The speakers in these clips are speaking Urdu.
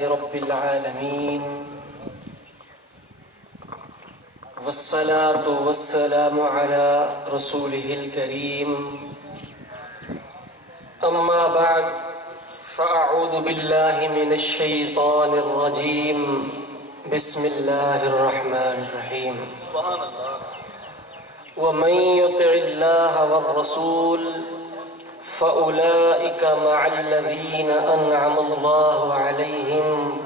رب العالمين والصلاة والسلام على رسوله الكريم أما بعد فأعوذ بالله من الشيطان الرجيم بسم الله الرحمن الرحيم ومن يطع الله والرسول فأولئك مع الذين أنعم الله عليهم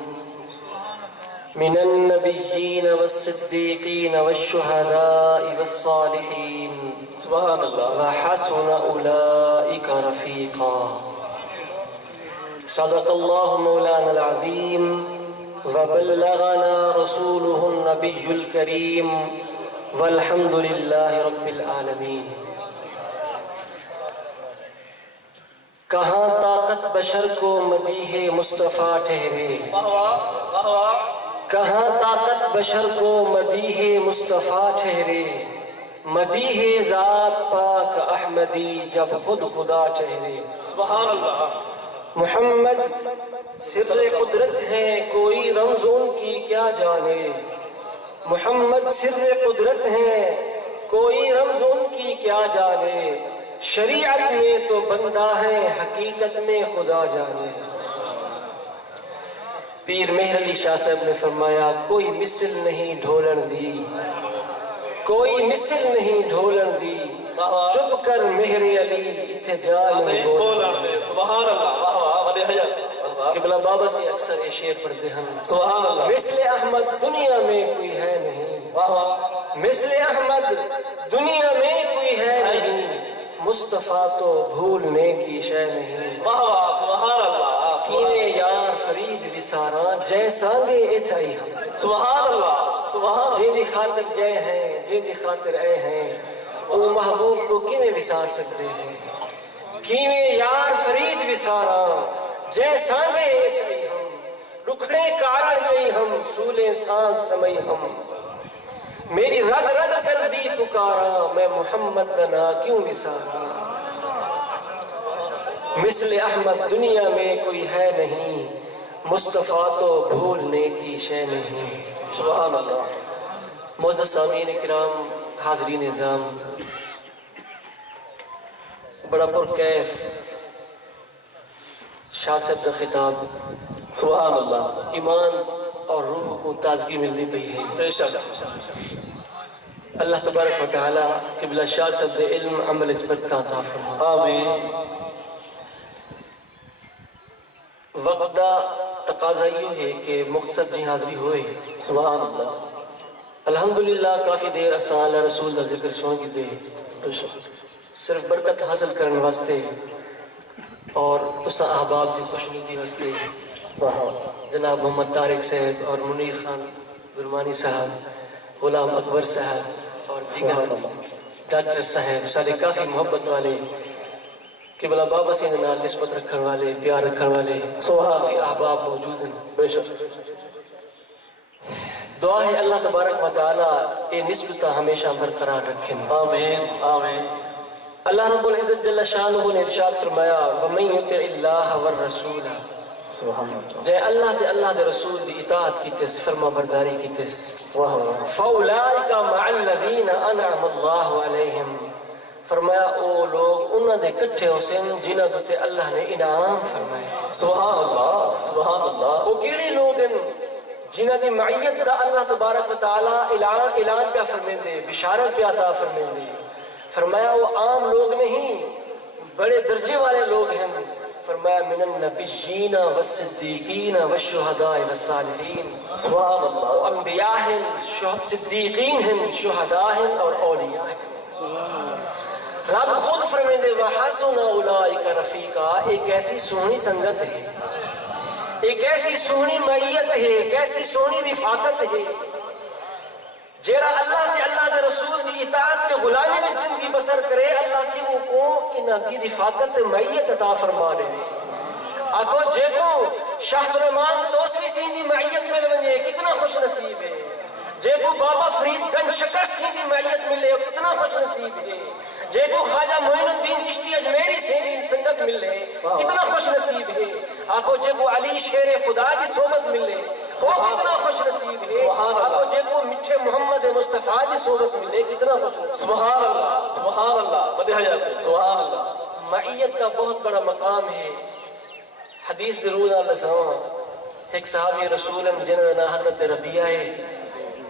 من النبيين والصديقين والشهداء والصالحين سبحان الله وحسن أولئك رفيقا صدق الله مولانا العظيم وبلغنا رسوله النبي الكريم والحمد لله رب العالمين. کہاں طاقت بشر کو مدیح مصطفیٰ ٹھہرے، کہاں طاقت بشر کو مدیح مصطفیٰ ٹھہرے، مدیح ذات پاک احمدی جب خود خدا ٹھہرے. سبحان اللہ. محمد سر قدرت ہیں کوئی رمز ان کی کیا جانے، محمد سر قدرت ہیں کوئی رمز ان کی کیا جانے، شریعت میں تو بندہ ہے حقیقت میں خدا جانے. پیر مہر علی شاہ صاحب نے فرمایا کوئی مثل نہیں ڈھولن دی، کوئی مثل نہیں ڈھولن دی، چپ کر مہر علی اتھے جان بولن دے. سبحان اللہ. قبلہ بابا سے اکثر یہ شعر پڑھتے ہیں. سبحان اللہ. مثل احمد دنیا میں کوئی ہے نہیں، مثل احمد دنیا میں کوئی ہے نہیں، مصطفیٰ تو بھولنے کی شے نہیں. سبحان اللہ. کینے یار فرید وسارا جیسا گے اتھائی ہم. سبحان اللہ. سبحان جن دی خاطر گئے ہیں جن دی خاطر اے ہیں وہ محبوب کو کینے وسار سکتے ہیں. کینے یار فرید وسارا جیسا گے اتھائی ہم، رکھڑے کارڑ گئی ہم سولے سان سمئی ہم، میری رد رد کر دی پکارا میں محمد دنا کیوں وسارا. مثل احمد دنیا میں کوئی ہے نہیں، مصطفیٰ تو بھولنے کی شے نہیں. سبحان اللہ. معزز سامعین کرام، حاضرین نظام، بڑا پرکیف شاہ صاحب کا خطاب سبحان اللہ. ایمان اور روح کو تازگی ملتی پئی ہے. بے شک. اللہ تبارک و تعالی قبلہ شاہ صاحب دے علم عمل برکت عطا فرما. آمین. وقت دا تقاضا یہ ہے کہ مختصر جی حاضری ہوئے. سبحان اللہ. الحمدللہ کافی دیر اساں اللہ رسول دا ذکر سن کی دے بے شک. صرف برکت حاصل کرنے واسطے اور تسا احباب کی خوشنودی واسطے جناب محمد طارق صاحب اور منیر خان گرمانی صاحب، غلام اکبر صاحب اور دیگر ڈاکٹر صاحب سارے کافی محبت والے قبلہ بابا سے نسبت رکھنے والے پیار رکھنے والے کافی احباب موجود ہیں. بے شک. دعا ہے اللہ تبارک و تعالی یہ نسبت ہمیشہ برقرار رکھیں. آمین. آمین. اللہ رب العزت جل شانہ نے ارشاد فرمایا وَمَن يُطِعِ اللَّهَ وَالرَّسُولَ. سبحان اللہ. جے اللہ دے رسول دی اطاعت کی تس، فرما برداری کی تس، فَأُولَئِكَ مَعَ الَّذِينَ أَنْعَمَ اللَّهُ عَلَيْهِمْ. فرمایا او لوگ انہاں دے کٹھے حسین جنہاں تے اللہ نے انعام فرمایا. سبحان اللہ. سبحان اللہ. وہ کیڑے لوگ ہیں جنہاں دی معیت دا اللہ تبارک و تعالی اعلان پہ فرمیندے، بشارت پہ عطا فرمیندے. فرمایا وہ عام لوگ نہیں، بڑے درجے والے لوگ ہیں. فرمایا من النبیین والصدیقین والشہداء والصالحین. سبحان اللہ. وہ انبیاء ہیں، صدیقین ہیں، شہداء ہیں اور اولیاء ہیں. رب خود فرمیندے وَحَسُنَ أُولَئِكَ رَفِيقًا. ایک ایسی سونی سنگت ہے، ایک ایسی سونی معیت ہے، ایک ایسی سونی رفاقت ہے جیرا اللہ تے اللہ دے رسول دی اطاعت کے غلامی میں زندگی بسر کرے. اللہ سی وہ کو انہاں دی رفاقت معیت عطا فرما دے. آکھو جے کو شاہ سلیمان توسوی سی دی معیت مل ونجے کتنا خوش نصیب ہے. جے کو بابا فرید گنج شکر سی دی معیت ملے کتنا خوش نصیب ہے. جے کو خواجہ معین الدین چشتی اجمیری سے دی سنگت ملے کتنا خوش نصیب ہے. آکو جے کو علی شیر خدا دی صحبت ملے وہ کتنا خوش نصیب ہے آکو جے کو مٹھے محمد مصطفیٰ دی صحبت ملے کتنا خوش نصیب سبحان اللہ بدے حیات سبحان اللہ معیت کا بہت بڑا مقام ہے حدیث درود اللہ سوا ایک صحابی رسول جنہ حضرت ربیہ ہے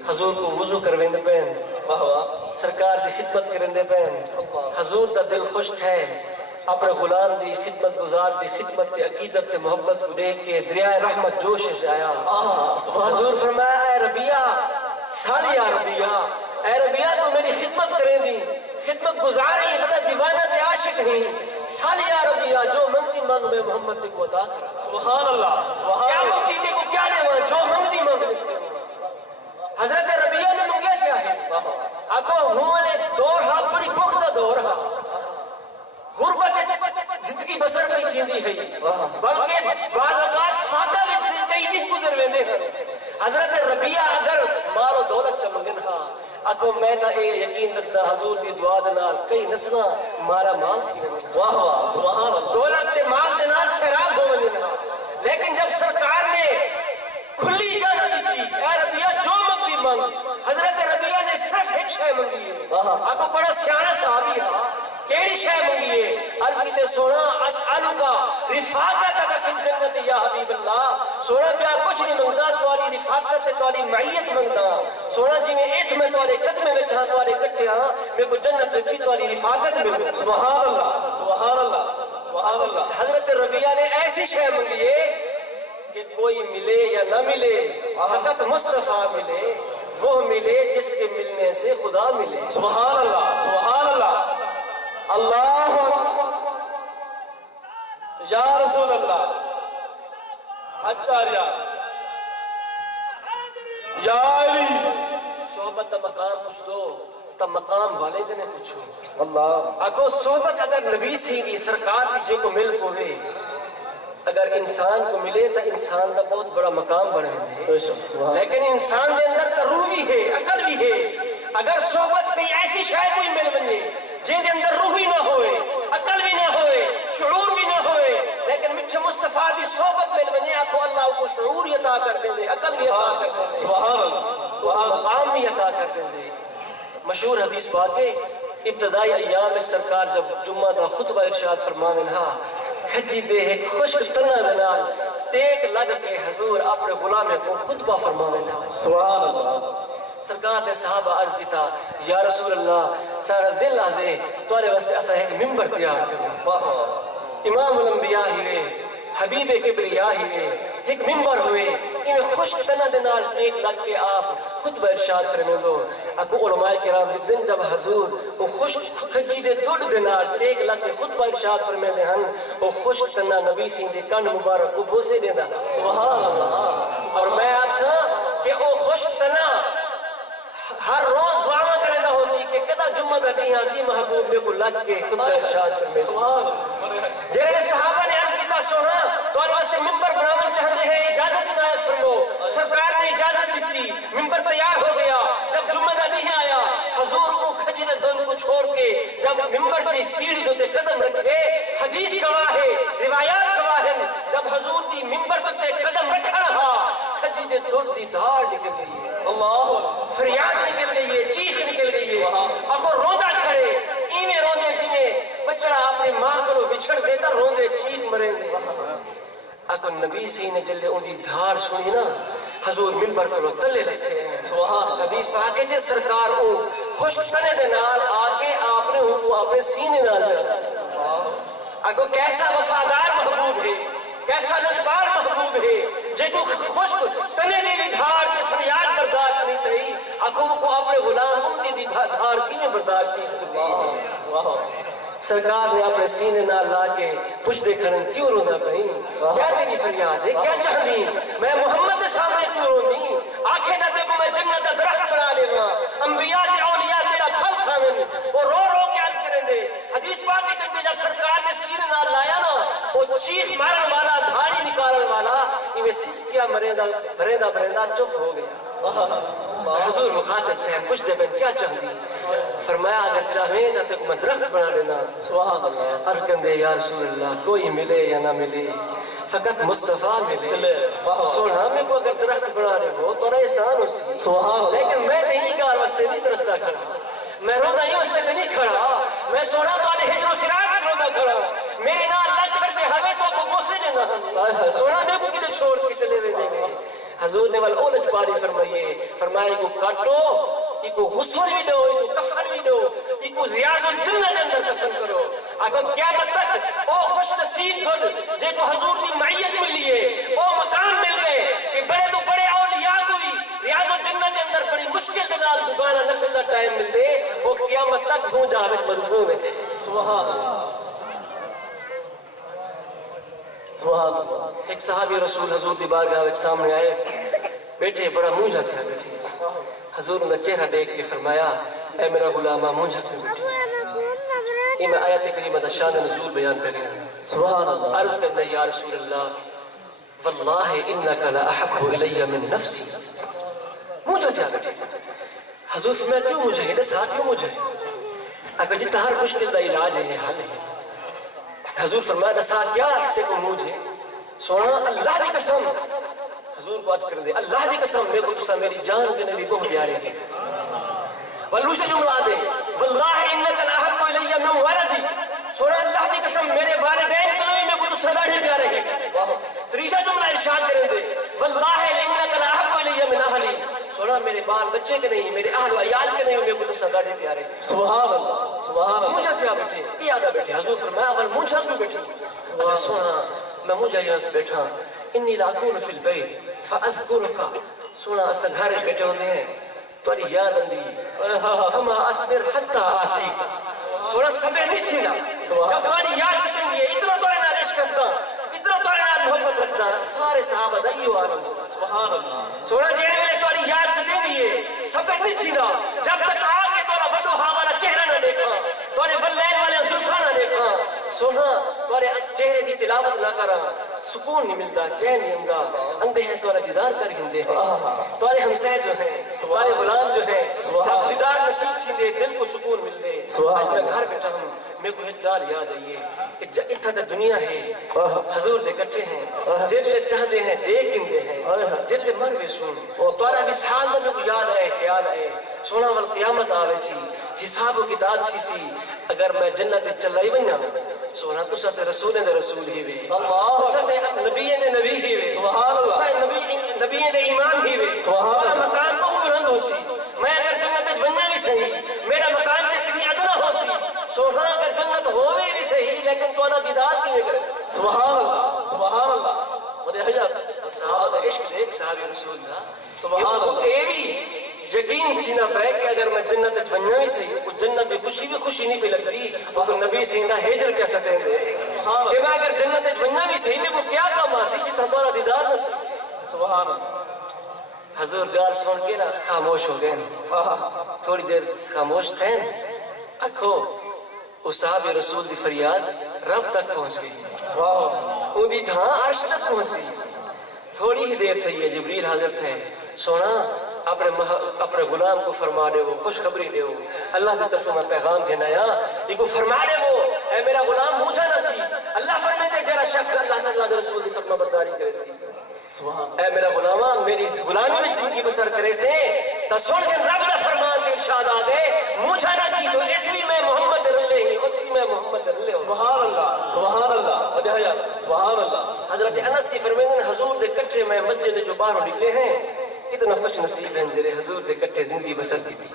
حضور کو وضو کروین پین سرکار دی خدمت کرندے پین حضور دا دل خوش تھے اپنے غلام دی خدمت گزار دی خدمت دی عقیدت دی محبت کو دیکھ کے دریائے رحمت جوش آیا حضور فرمایا اے ربیہ سالیا ربیہ اے ربیہ تو میری خدمت کریں دی خدمت گزاری بڑا دیوانہ تے عاشق نہیں سالیا ربیہ جو منگتی مانگ میں محمد تے کو عطا کرا سبحان اللہ کیا منگتی تے کو کیا دے وہاں جو منگتی مانگ حضرت ربیہ نے منگیا کیا ہے آکو ہمارے دور ہاں بڑی پختہ دور ہاں غربت زندگی بسر نہیں کیندی ہے بلکہ بعض اوقات سادہ بھی زندگی نہیں گزر ویندے ہیں حضرت ربیہ اگر مال و دولت چمنگن ہاں اکو میں تا اے یقین رکھتا حضور دی دعا دنال کئی نسلہ مارا مال تھی واہ واہ سبحان اللہ دولت تے مال دنال سیراب ہو منگن ہاں لیکن جب سرکار نے کھلی اجازت دیتی اے ربیہ جو منگتی منگ حضرت ربیہ نے صرف ایک شے منگی ہے اکو بڑا سیانہ صحابی ہاں کیڑی شے منگی ہے عرض کیتے سونا اسالوکا رفاقت فی الجنت یا حبیب اللہ سونا پیا کچھ نہیں منگتا توالی رفاقت توالی معیت منگتا سونا جی میں ایتھ میں توارے قدمے میں چاہاں توارے کٹے ہاں میں کو جنت کی توالی رفاقت ملتا سبحان اللہ سبحان اللہ سبحان اللہ حضرت ربیہ نے ایسی شے منگی ہے کہ کوئی ملے یا نہ ملے فقط مصطفیٰ ملے وہ ملے جس کے ملنے سے خدا ملے سبحان اللہ سبحان اللہ اللہ یا رسول اللہ اچھا یا علی صحبت مقام پوچھ دو تب مقام والے دنے پوچھو اللہ اگو صحبت اگر نبی سے ہی سرکار کی جے کو مل کوئے اگر انسان کو ملے تو انسان کا بہت بڑا مقام بنے دے لیکن انسان دے اندر تو روح بھی ہے عقل بھی ہے اگر صحبت کئی ایسی شاید کوئی مل بنے جے دے اندر روح بھی نہ ہوئے عقل بھی نہ ہوئے شعور بھی نہ ہوئے لیکن مٹھے مصطفیٰ بھی صحبت مل بنے آپ کو اللہ کو شعور عطا کر دیں دے عقل بھی عطا کر دیں دے سبحان اللہ مقام بھی عطا کر دیں دے مشہور حدیث بات ہے ابتدائی ایام میں سرکار جب جمعہ دا خطبہ ارشاد فرمانے ہاں کھجی دے ایک خشک تنہ دنال ٹیک لگ کے حضور اپنے غلامے کو خطبہ فرمانے ہاں سبحان اللہ سرکار دے صحابہ عرض کیتا یا رسول اللہ سارا دل آ دے توارے واسطے اسا ایک ممبر تیار کرو امام الانبیاء ہی حبیب کبریا ہی ایک ممبر ہوئے انہیں خشک تنہ دنال ٹیک لگ کے آپ خطبہ ارشاد فرمے دو اکو علماء کرام دن جب حضور وہ خشک کھجی دے دوڑ دنال ٹیک لگ کے خطبہ ارشاد فرمے دے ہن وہ خشک تنہ نبی سین دے کن مبارک کو بوسے دے دا سبحان اللہ اور میں آکسا کہ وہ خشک تنہ ہر روز دعا کرے نہ ہو سی کہ کدا جمعہ دا نہیں حضی محبوب میں کو لگ کے خطبہ ارشاد فرمے جنہیں صحابہ نے عرض کیتا سونا تو آنے واسطے ممبر بناور چاہتے ہیں اجازت عنایت فرمو سرکار نے اجازت دیتی ممبر تیار ہو گیا جب جمعہ دا نہیں آیا حضور کو کھجی دے دن کو چھوڑ کے جب ممبر کی سیڑھی دوتے قدم رکھے حدیث گواہ ہے روایات گواہ ہے جب حضور دی ممبر دوتے قدم رکھا رہا کھجی دے دن دی دھار نکل گئی ہے اللہ فریاد نکل گئی ہے چیخ نکل گئی ہے اگر روندہ کھڑے ایمیں روندے جنہیں بچڑا اپنے ماں کو بچھڑ دیتا روندے چیخ مریں دے اگر نبی سے نے جلے ان دی دھار سنی نا حضور ممبر کو تلے لکھے حدیث پاکے جے سرکار او خوش تنے دے نال آکے آپ نے ان کو اپنے سینے نال جانا اگر کیسا وفادار محبوب ہے کیسا لجبار محبوب ہے جے کو خوش تنے دے بھی دھار تے فریاد برداشت نہیں تھی اگر کو اپنے غلام ان دی دھار کی میں برداشت نہیں سکتی سرکار نے اپنے سینے نہ لا کے پوچھ دے کھڑن کیوں رونا کہیں کیا تیری فریاد ہے کیا چاہنی میں محمد سامنے کیوں رونی آنکھیں نہ دیکھو میں جنت کا درخت بنا لے گا انبیاء تے اولیاء تیرا پھل کھاویں وہ رو رو کے عرض کریں دے حدیث پاک میں کہتے جب سرکار نے سینے نہ لایا نا وہ چیخ مارن والا دھاڑی نکالن والا انہیں سسکیا مرے بریندہ چپ ہو گیا حضور مخاطب تھے پوچھ دے بین کیا چاہتی فرمایا اگر چاہیں تو میں درخت بنا دینا سبحان اللہ عرض کندے یا رسول اللہ کوئی ملے یا نہ ملے فقط مصطفیٰ ملے سونا میں کو اگر درخت بنا رہے ہو تو احسان ہو سی سبحان اللہ لیکن میں تہی کار واسطے نہیں ترستا کھڑا میں رونا ہی واسطے نہیں کھڑا میں سونا تو آنے ہجر و سراغ رونا کھڑا میرے نال لگ کر دے ہوئے تو کو گوسے نے نہ سونا میں کو کنے چھوڑ کے چلے ہوئے دیں گے حضور نے والعولج پاری فرمائے کو کاٹو ایکو غسل بھی دو ایکو کفن بھی دو ایکو ریاض الجنہ دے اندر کفن کرو اگر قیامت تک او خوش نصیب گھڑ جے کو حضور دی معیت ملی ہے او مقام مل گئے کہ بڑے تو بڑے اولیاء کوئی ریاض الجنہ دے اندر بڑی مشکل دے نال دوبارہ نفل دا ٹائم مل دے وہ قیامت تک ہوں جاوت مرفوع ہے سبحان اللہ سبحان اللہ ایک صحابی رسول حضور دی بارگاہ وچ سامنے آئے بیٹھے بڑا مونجھا تھا بیٹھے حضور نے چہرہ دیکھ کے فرمایا اے میرا غلامہ مونجھا کیوں بیٹھے میں آیت کریمہ دا شان نزول بیان کر گیا سبحان اللہ عرض کرنے یا رسول اللہ واللہ انکا لا احب الی من نفسی مونجھا تھا بیٹھے حضور فرمایا کیوں مونجھا ہے ساتھ کیوں مونجھا ہے اگر جتا ہر مشکل دا علاج ہے حل ہے حضور فرمایا نسا کیا تے کو مجھے سونا اللہ دی قسم حضور کو عرض کر دے اللہ دی قسم میں کو تسا میری جان کے نبی بہت پیارے ہیں واللو سے جملہ دے واللہ انکا لاحب الی من والدی سونا اللہ دی قسم میرے والدین کو میں کو تسا داڑھے پیارے ہیں تیسرا جملہ ارشاد کریں دے واللہ انکا لاحب الی من اہلی سونا میرے بال بچے کے نہیں میرے اہل و عیال کے نہیں میں کو تسا داڑھے پیارے ہیں سبحان اللہ سبحان اللہ مجھا کیا بیٹھے یہ آدھا بیٹھے حضور فرمایا اول مجھا کیوں بیٹھے اگر سونا میں مجھا یہ بیٹھا انی لاکون فی البیت فاذکرکا سونا اسا گھر بیٹھے ہوتے ہیں تو اری یاد اندی فما اصبر حتی آتی سونا صبر نہیں تھی نا جب تاری یاد سکیں گے اتنا تارے نال عشق کرتا اتنا تارے نال محبت رکھتا سارے صحابہ دا ایو آرم ہوگا سبحان اللہ سونا جیرے میں نے تاری یاد سکیں گے صبر نہیں تھی نا جب تک آگے تورا وڈو ہاں والا چہرہ نہ دیکھا تورے واللین والے زلفہ نہ دیکھا سونا تورے چہرے دی تلاوت نہ کرا سکون نہیں ملتا چین نہیں ملتا اندھے ہیں تورا دیدار کر گندے ہیں تورے ہمسائے جو ہیں تورے غلام جو ہیں تب دیدار نصیب تھی دے دل کو سکون مل دے آج میں گھر بیٹھا ہوں میں کو ایک گال یاد آئیے کہ اتھا تا دنیا ہے حضور دے کٹھے ہیں جن لے چاہدے ہیں دیکھ گندے ہیں جن لے مر بے سن تورا وصال میں کو یاد آئے خیال آئے سونا والقیامت آوے سی حساب و کتاب تھی سی اگر میں جنت چلائی بنا سونا تو ساتھ رسول دے رسول ہی وے تو ساتھ نبی دے نبی ہی وے سبحان اللہ نبی دے امام ہی وے میرا مقام بہت بلند ہو سی میں اگر جنت بننا بھی صحیح میرا مقام تے کتنی ادنا ہو سی سونا اگر جنت ہوئے بھی صحیح لیکن تو انا دیدار کی میں کرے سبحان اللہ سبحان اللہ بڑے حیات صحابہ عشق ایک صحابی رسول اللہ سبحان اللہ اے بھی یقین تھی نہ پہ کہ اگر میں جنت بننا بھی صحیح وہ جنت بھی خوشی نہیں پہ لگ رہی وہ نبی سے نہ ہجر کہہ سکتے ہیں کہ میں اگر جنت بننا بھی صحیح میں وہ کیا کام آسی جتا تمہارا دیدار نہ تھی سبحان اللہ حضور گال سن کے نا خاموش ہو گئے تھوڑی دیر خاموش تھے اکھو وہ صحابی رسول دی فریاد رب تک پہنچ گئی ان دی دھاں عرش تک پہنچ گئی تھوڑی ہی دیر تھی جبریل حاضر تھے سونا اپنے غلام کو فرما دے وہ خوشخبری دے وہ اللہ کی طرف میں پیغام بھیجایا یہ کو فرما دے وہ اے میرا غلام مجھا نہ تھی اللہ فرمائے دے جرا شخص اللہ تعالیٰ دے رسول دی فرما برداری کرے سی اے میرا غلامہ میری غلامی میں زندگی بسر کرے سے تا سن کے رب دا فرمان دے ارشاد آ گئے مجھا نہ تھی تو اتنی میں محمد رلے ہی اتنی میں محمد رلے سبحان اللہ سبحان اللہ بڑے حیات سبحان اللہ حضرت انس سی فرمائے حضور دے کٹھے میں مسجد جو باہر نکلے ہیں اتنا خوش نصیب ہیں جرے حضور دے کٹھے زندگی بسر کی تھی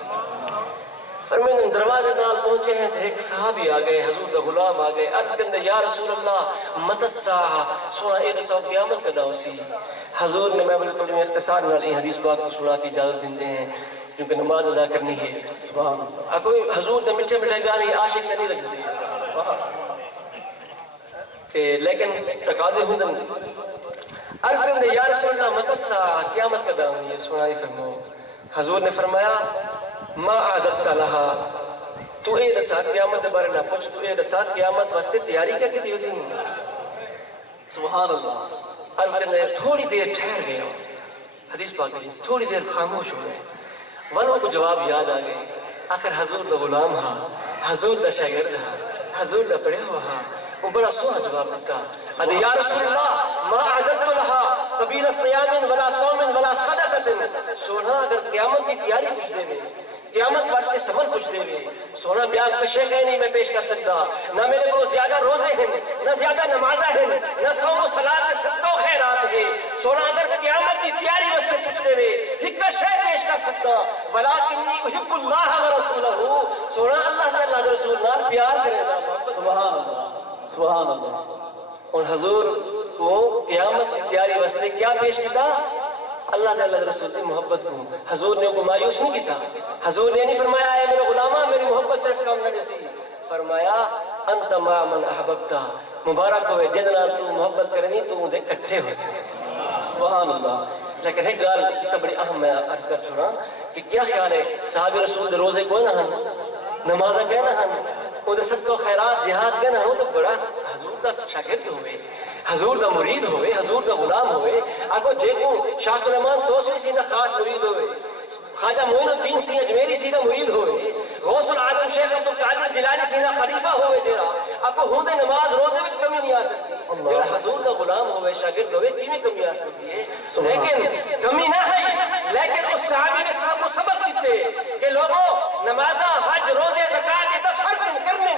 فرمائے دروازے نال پہنچے ہیں تو ایک صحابی آ گئے حضور دا غلام آ گئے عرض کندے یا رسول اللہ متساہ سونا ایک سو قیامت کدا ہو سی حضور نے میں بالکل میں اختصار نال یہ حدیث پاک کو سنا کی اجازت دیندے ہیں کیونکہ نماز ادا کرنی ہے سبحان اللہ کوئی حضور دے مٹھے مٹھے گالی عاشق نہیں رکھتے لیکن تقاضے ہوں دن عرض کندے یا رسول اللہ متساہ قیامت کدا ہونی ہے سنائی فرمو حضور نے فرمایا ما عادت لہا تو اے رسا قیامت بارے نہ پوچھ تو اے رسا قیامت واسطے تیاری کیا کی ہوتی ہیں سبحان اللہ عرض کرنے تھوڑی دیر ٹھہر گئے تیز پا کری تھوڑی دیر خاموش ہو گئے ولو کو جواب یاد آ گئے آخر حضور دا غلام ہا حضور دا شاگرد ہا حضور دا پڑھے ہوا ہا وہ بڑا سونا جواب دیتا ادھے یا رسول اللہ ما عددت لہا قبیل صیام ولا صوم ولا صدقت سونا اگر قیامت کی تیاری کچھ دے میں قیامت واسطے سمجھ کچھ دے میں سونا بیاگ کشے گئے نہیں میں پیش کر سکتا نہ میرے کو زیادہ روزے ہیں نہ زیادہ نمازہ ہیں نہ صوم و صلاۃ صدقہ و خیرات ہے سونا اگر قیامت کی تیاری واسطے کچھ دے میں ایک شے پیش کر سکتا ولکنی احب اللہ و رسولہ سونا اللہ تعالی اللہ رسول نال پیار کرے دا سبحان اللہ سبحان اللہ اور حضور کو قیامت کی تیاری واسطے کیا پیش کیا اللہ تعالیٰ رسول کی محبت کو حضور نے کو مایوس نہیں کیتا حضور نے نہیں فرمایا اے میرے غلامہ میری محبت صرف کم نہ جیسی فرمایا انت مع من احببتا مبارک ہوئے جن نال تو محبت کرنی تو دے اکٹھے ہو سکے سبحان اللہ لیکن ایک گال اتنا بڑی اہم میں عرض کر چھوڑا کہ کیا خیال ہے صحابہ رسول دے روزے کوئی نہ ہن نمازہ کوئی نہ ہن وہ دے صدقہ و خیرات جہاد کوئی نہ ہن وہ تو بڑا حضور کا شاگرد ہوئے حضور کا مرید ہوئے حضور کا غلام ہوئے آگو جے کو شاہ سلیمان دوسری سیدھا خاص مرید ہوئے خواجہ معین الدین سی اجمیری سیدھا مرید ہوئے غوث العظم شیخ عبد القادر جیلانی سیدھا خلیفہ ہوئے جیرا آگو ہوندے نماز روزے وچ کمی نہیں آ سکتی جیڑا حضور کا غلام ہوئے شاگرد ہوئے کیویں کمی آ سکتی ہے لیکن کمی نہ ہے لیکن اس صحابی نے صاحب کو سبق دیتے کہ لوگوں نمازہ حج روزے زکات یہ تو فرض کرنے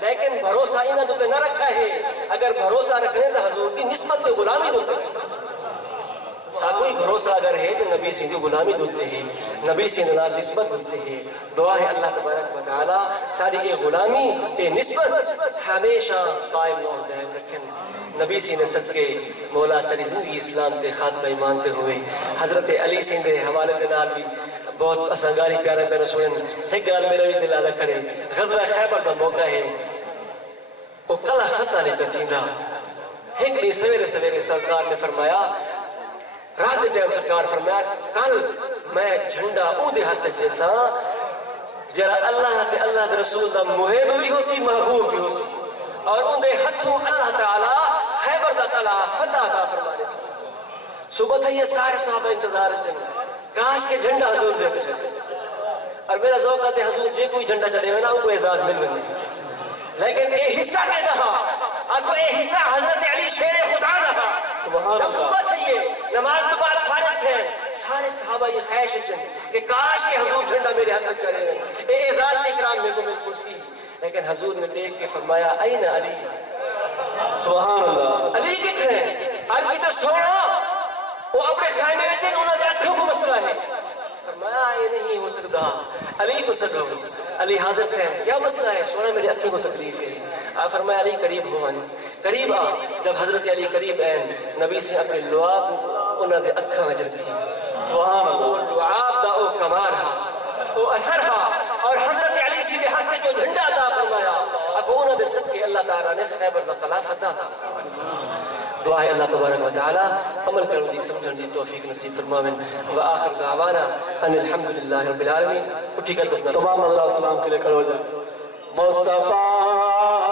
لیکن بھروسہ انہاں تو نہ رکھا ہے اگر بھروسہ رکھنے تو حضور کی نسبت کے غلامی دوتے ہیں کوئی بھروسہ اگر ہے تو نبی سے غلامی دوتے ہیں نبی سے نسبت ہوتے ہیں دعا ہے اللہ تبارک و تعالی ساری یہ غلامی یہ نسبت ہمیشہ قائم اور دائم رکھیں نبی سے نسب کے مولا ساری زندگی اسلام تے خاتمہ ایمان تے ہوئے حضرت علی سے دے حوالے دے نال بھی بہت اسنگاری پیارے پیارے سنن ایک گال میرا بھی دل آلہ کھڑے غزوہ خیبر کا موقع ہے وہ کلا فتح نے کتیندہ ایک نے سویرے سویرے سرکار نے فرمایا رات دے ٹائم سرکار فرمایا کل میں جھنڈا اون دے ہاتھ جیسا جرا اللہ تے اللہ دے رسول دا محب بھی ہو سی محبوب بھی ہو سی اور اون دے ہتھوں اللہ تعالی خیبر دا قلعہ فتح عطا فرمانے سے صبح تھا یہ سارے صحابہ انتظار جنگ کاش کے جھنڈا حضور دے کے چلے اور میرا ذوق آتے حضور جے کوئی جھنڈا چلے ہوئے نا ان کو اعزاز مل گئے لیکن اے حصہ کے رہا آپ کو اے حصہ حضرت علی شیر خدا رہا جب صبح تھا یہ نماز کے بعد فارغ تھے سارے صحابہ یہ خواہش جن کہ کاش کے حضور جھنڈا میرے ہاتھ میں چلے ہوئے اے اعزاز کے اکرام میرے کو بالکل سی لیکن حضور نے دیکھ کے فرمایا این علی سبحان اللہ علی کتنے آج کی تو سونا وہ اپنے خیمے میں چلے انہوں نے اکھوں کو مسئلہ ہے فرمایا یہ نہیں ہو سکتا علی کو سکو علی حاضر تھے کیا مسئلہ ہے سونا میرے اکھوں کو تکلیف ہے آپ فرمایا علی قریب ہو قریب آ جب حضرت علی قریب آئیں نبی سے اپنے لعاب انہوں نے اکھا میں رکھی سبحان اللہ وہ لعاب دا او کمال ہا او اثر ہا اور حضرت علی سے ہاتھ سے جو جھنڈا عطا فرمایا اگو انہوں نے صدقے اللہ تعالیٰ نے خیبر دا قلعہ فتح عطا دعا ہے اللہ تبارک و تعالی عمل کرنے دی سمجھنے دی توفیق نصیب فرماویں وآخر دعوانا ان الحمدللہ رب العالمین اٹھی کر دکھنا تمام حضرات السلام کے لئے کھڑے ہو جائیں مصطفیٰ